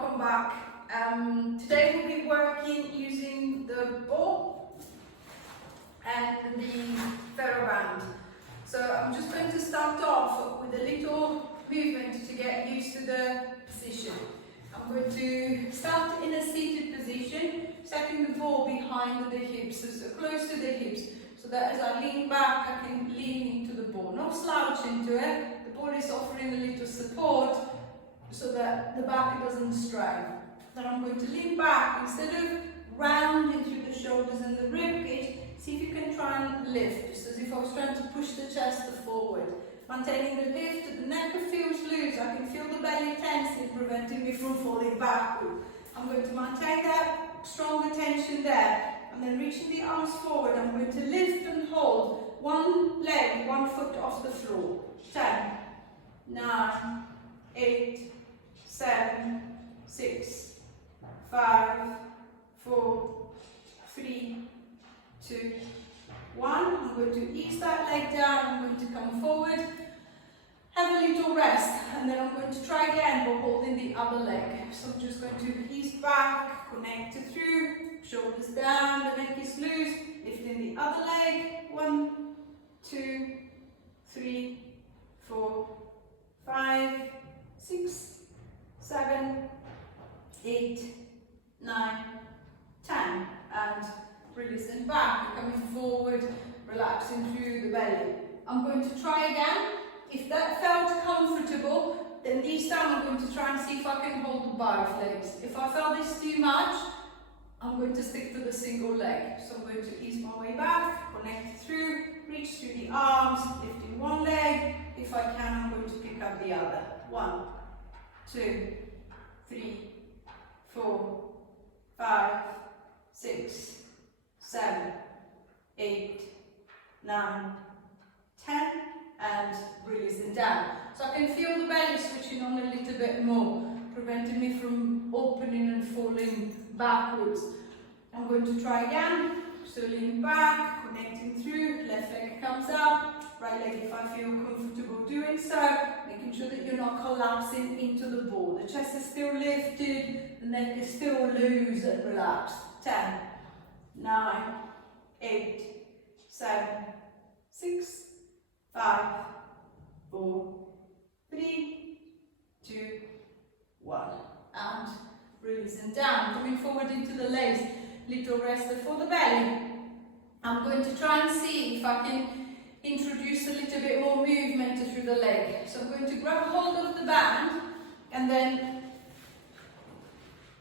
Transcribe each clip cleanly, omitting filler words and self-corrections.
welcome back. Today we'll be working using the ball and the ferro band. So I'm just going to start off with a little movement to get used to the position. I'm going to start in a seated position, setting the ball behind the hips, so close to the hips, so that as I lean back I can lean into the ball, not slouch into it. The ball is offering a little support so that the back doesn't strain. Then I'm going to lean back instead of rounding through the shoulders and the rib cage. See if you can try and lift, just as if I was trying to push the chest forward. Maintaining the lift, the neck feels loose. I can feel the belly tensing, preventing me from falling backward. I'm going to maintain that stronger tension there, and then reaching the arms forward. I'm going to lift and hold one leg, 1 foot off the floor. 10, 9, 8, 7, 6, 5, 4, 3, 2, 1. I'm going to ease that leg down. I'm going to come forward, have a little rest, and then I'm going to try again but holding the other leg. So I'm just going to ease back, connect it through, shoulders down, the neck is loose, lifting the other leg. 1, 2, 3, 4, 5, 6, 7, 8, 9, 10, and releasing back, coming forward, relaxing through the belly. I'm going to try again. If that felt comfortable, then this time I'm going to try and see if I can hold both legs. If I felt this too much, I'm going to stick to the single leg. So I'm going to ease my way back, connect through, reach through the arms, lifting one leg. If I can, I'm going to pick up the other. 1, 2, 3, 4, 5, 6, 7, 8, 9, 10, and releasing down. So I can feel the belly switching on a little bit more, preventing me from opening and falling backwards. I'm going to try again. So lean back, connecting through, left leg comes up, right leg if I feel comfortable doing so, making sure that you're not collapsing into the ball. The chest is still lifted, the neck is still loose and relaxed. 10, 9, 8, 7, 6, 5, 4, 3, 2, 1. And releasing down, coming forward into the legs, little rest for the belly. I'm going to try and see if I can introduce a little bit more movement through the leg. So I'm going to grab hold of the band, and then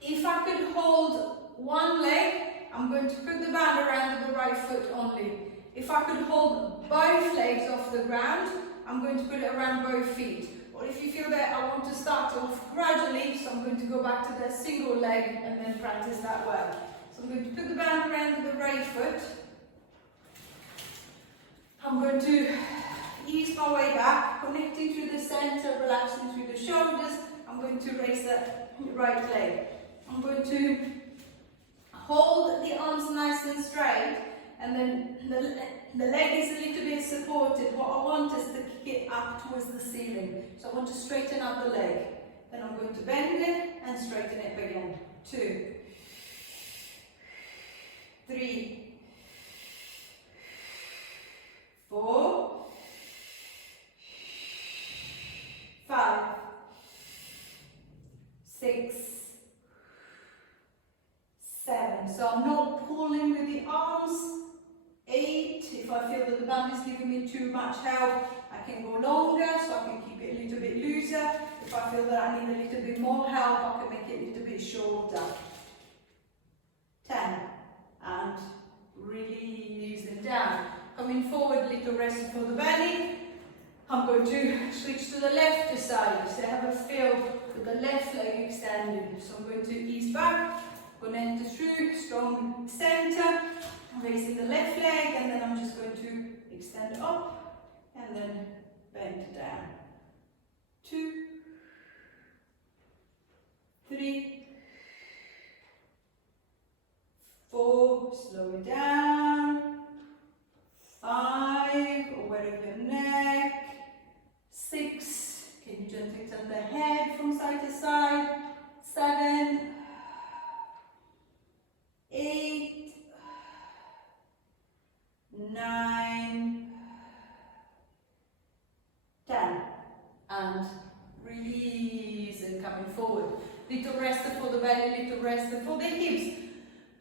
if I could hold one leg, I'm going to put the band around the right foot only. If I could hold both legs off the ground, I'm going to put it around both feet. Or if you feel that I want to start off gradually, so I'm going to go back to that single leg and then practice that well. So I'm going to put the band around the right foot. I'm going to ease my way back, connecting through the center, relaxing through the shoulders. I'm going to raise that right leg. I'm going to hold the arms nice and straight, and then the leg is a little bit supported. What I want is to kick it up towards the ceiling. So I want to straighten out the leg. Then I'm going to bend it and straighten it again. 2, 3, 4, 5, 6, 7. So I'm not pulling with the arms. 8. If I feel that the band is giving me too much help, I can go longer, so I can keep it a little bit looser. If I feel that I need a little bit more help, I can make it a little bit shorter. 10. And really easing down. Coming forward, little rest for the belly. I'm going to switch to the left side, so I have a feel with the left leg extended. So I'm going to ease back, connect through, strong center, raising the left leg, and then I'm just going to extend up and then bend down. 2, 3, 4, slow it down. 5, aware of your neck. 6, can you gently turn the head from side to side. 7, 8, 9, 10. And release and coming forward. Little rester for the belly, little rester for the hips.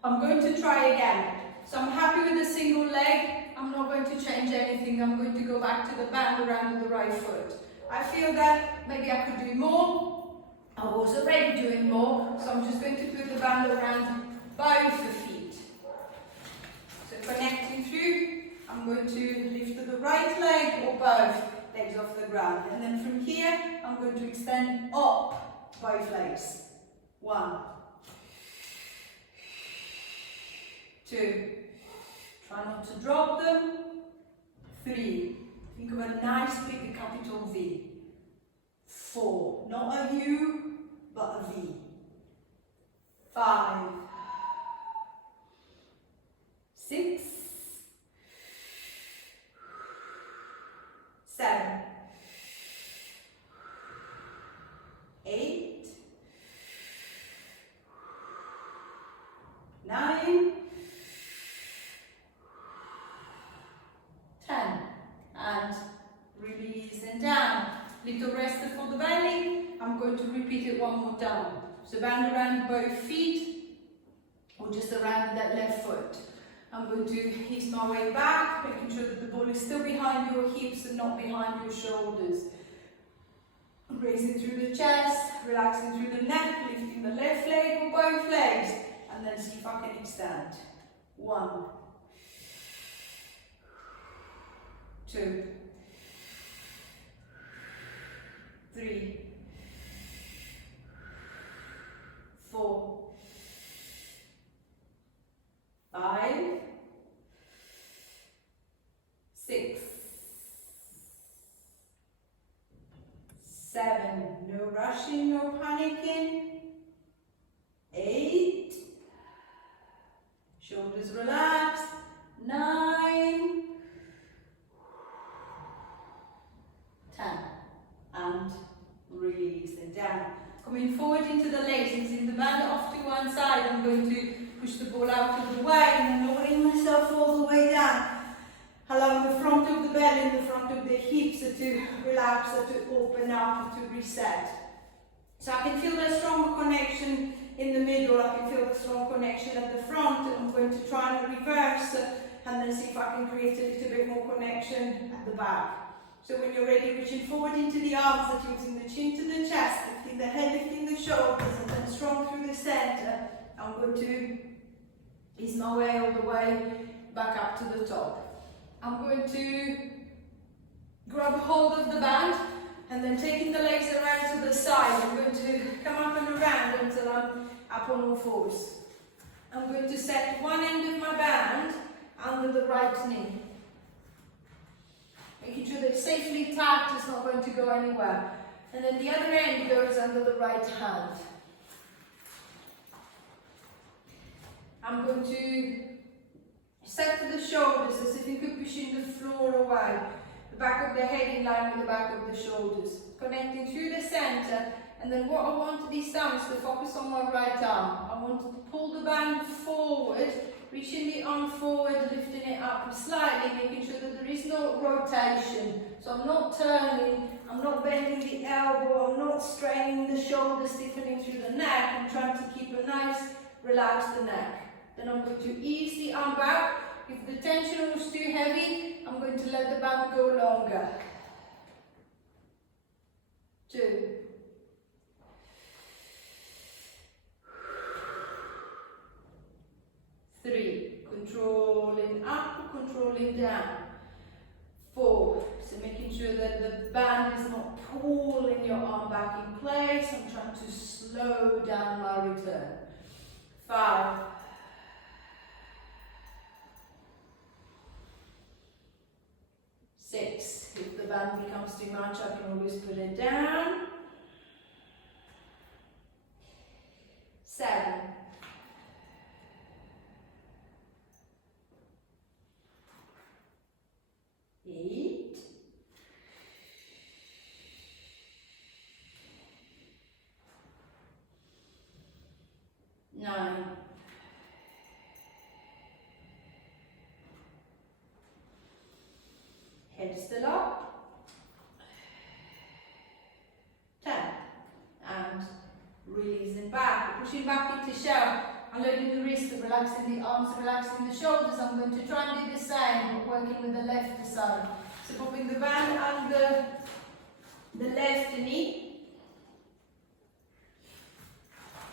I'm going to try again. So I'm happy with a single leg. I'm not going to change anything. I'm going to go back to the band around with the right foot. I feel that maybe I could do more. I was already doing more. So I'm just going to put the band around both the feet. So connecting through, I'm going to lift to the right leg or both legs off the ground. And then from here, I'm going to extend up both legs. 1, 2, try not to drop them. 3, think of a nice big capital V. 4, not a U, but a V. 5, 6, 7, 8, 9, 10, and release and down. Little rester for the belly. I'm going to repeat it one more time. So band around both feet, or just around that left foot. I'm going to ease my way back, making sure that the ball is still behind your hips and not behind your shoulders. Raising through the chest, relaxing through the neck, lifting the left leg or both legs, and then see if I can extend. 1, 2, 3, 4, 5, 6, 7, no rushing, no panicking. 8, shoulders relaxed. 9, 10, and release and down. Coming forward into the legs, using the band off to one side. I'm going to push the ball out of the way and then lowering myself all the way down. Allowing the front of the belly and the front of the hips to relax, to open up, to reset. So I can feel the strong connection in the middle, I can feel the strong connection at the front. I'm going to try and reverse and then see if I can create a little bit more connection at the back. So when you're ready, reaching forward into the arms, that using the chin to the chest, lifting the head, lifting the shoulders, and then strong through the center. I'm going to ease my way all the way back up to the top. I'm going to grab hold of the band and then taking the legs around to the side. I'm going to come up and around until I'm up on all fours. I'm going to set one end of my band under the right knee. Making sure that it's safely tapped, it's not going to go anywhere. And then the other end goes under the right hand. I'm going to set to the shoulders as if you could pushing the floor away. The back of the head in line with the back of the shoulders. Connecting through the center. And then what I want this time is to focus on my right arm. I want to pull the band forward, reaching the arm forward, lifting it up slightly, making sure that there is no rotation. So I'm not turning, I'm not bending the elbow, I'm not straining the shoulder, stiffening through the neck. I'm trying to keep a nice, relaxed neck. Then I'm going to ease the arm back. If the tension was too heavy, I'm going to let the band go longer. 2. 3. Controlling up, controlling down. 4. So making sure that the band is not pulling your arm back in place. I'm trying to slow down my return. 5. 6. If the band becomes too much, I can always put it down. 7. 8. 9. releasing back, pushing back into shell, unloading the wrist, relaxing the arms, relaxing the shoulders. I'm going to try and do the same, but working with the left side. So popping the band under the left knee.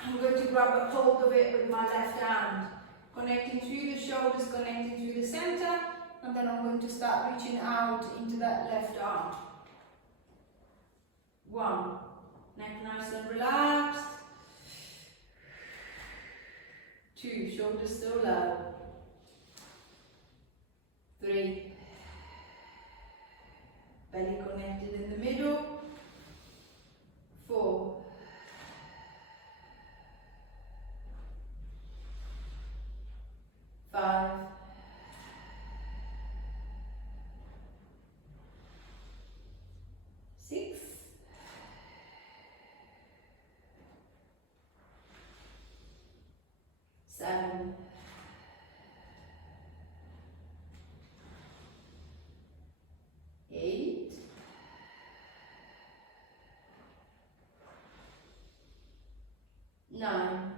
I'm going to grab a hold of it with my left hand, connecting through the shoulders, connecting through the center, and then I'm going to start reaching out into that left arm. 1, neck nice and relaxed. 2, shoulders still low. 3, belly connected in the middle. 4, 5, 6, 7, 8, 9,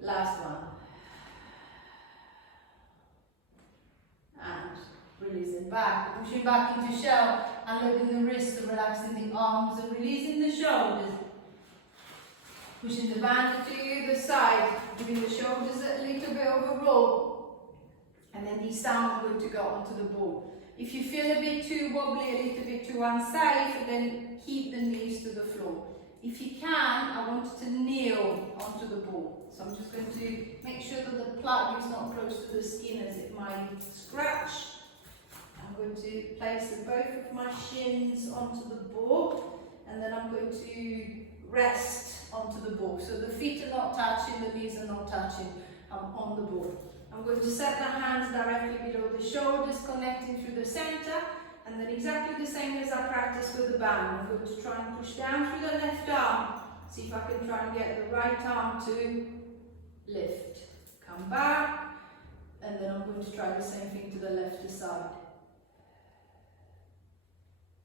'Last one. And releasing back, pushing back into shell, unloading the wrists, relaxing the arms and releasing the shoulders. Pushing the band to the side, giving the shoulders a little bit of a roll. And then this time I'm going to go onto the ball. If you feel a bit too wobbly, a little bit too unsafe, then keep the knees to the floor. If you can, I want you to kneel onto the ball. So I'm just going to make sure that the plug is not close to the skin as it might scratch. I'm going to place both of my shins onto the ball, and then I'm going to rest onto the ball. So the feet are not touching, the knees are not touching. I'm on the ball. I'm going to set the hands directly below the shoulders, connecting through the center. And then exactly the same as I practiced with the band. I'm going to try and push down through the left arm. See if I can try and get the right arm to lift. Come back. And then I'm going to try the same thing to the left side.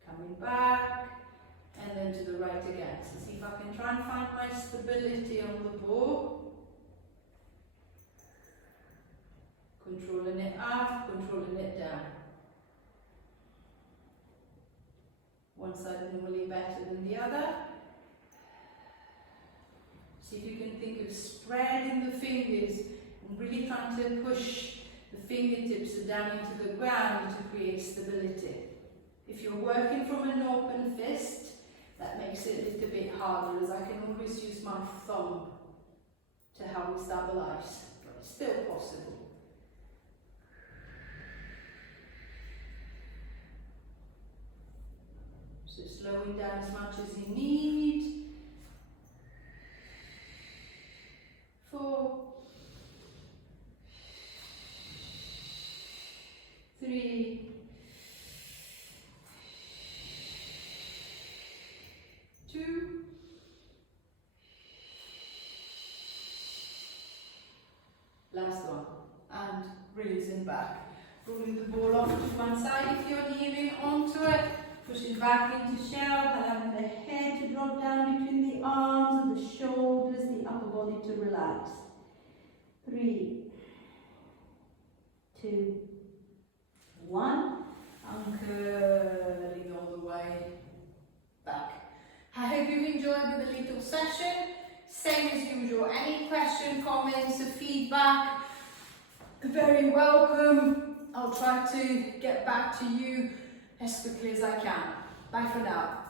Coming back. And then to the right again. So see if I can try and find my stability on the ball. Controlling it up, controlling it down. One side normally better than the other. See if you can think of spreading the fingers and really trying to push the fingertips down into the ground to create stability. If you're working from an open fist, that makes it a little bit harder, as I can always use my thumb to help me stabilize, but it's still possible. So slowing down as much as you need. 4, 3, 2, last one, and releasing back. Rolling the ball off to one side if you're kneeling onto it. Pushing back into shell, allowing the head to drop down between the arms and the shoulders, the upper body to relax. 3, 2, 1. And curling all the way back. I hope you've enjoyed the little session. Same as usual. Any question, comments, or feedback, very welcome. I'll try to get back to you as quickly as I can. Bye for now.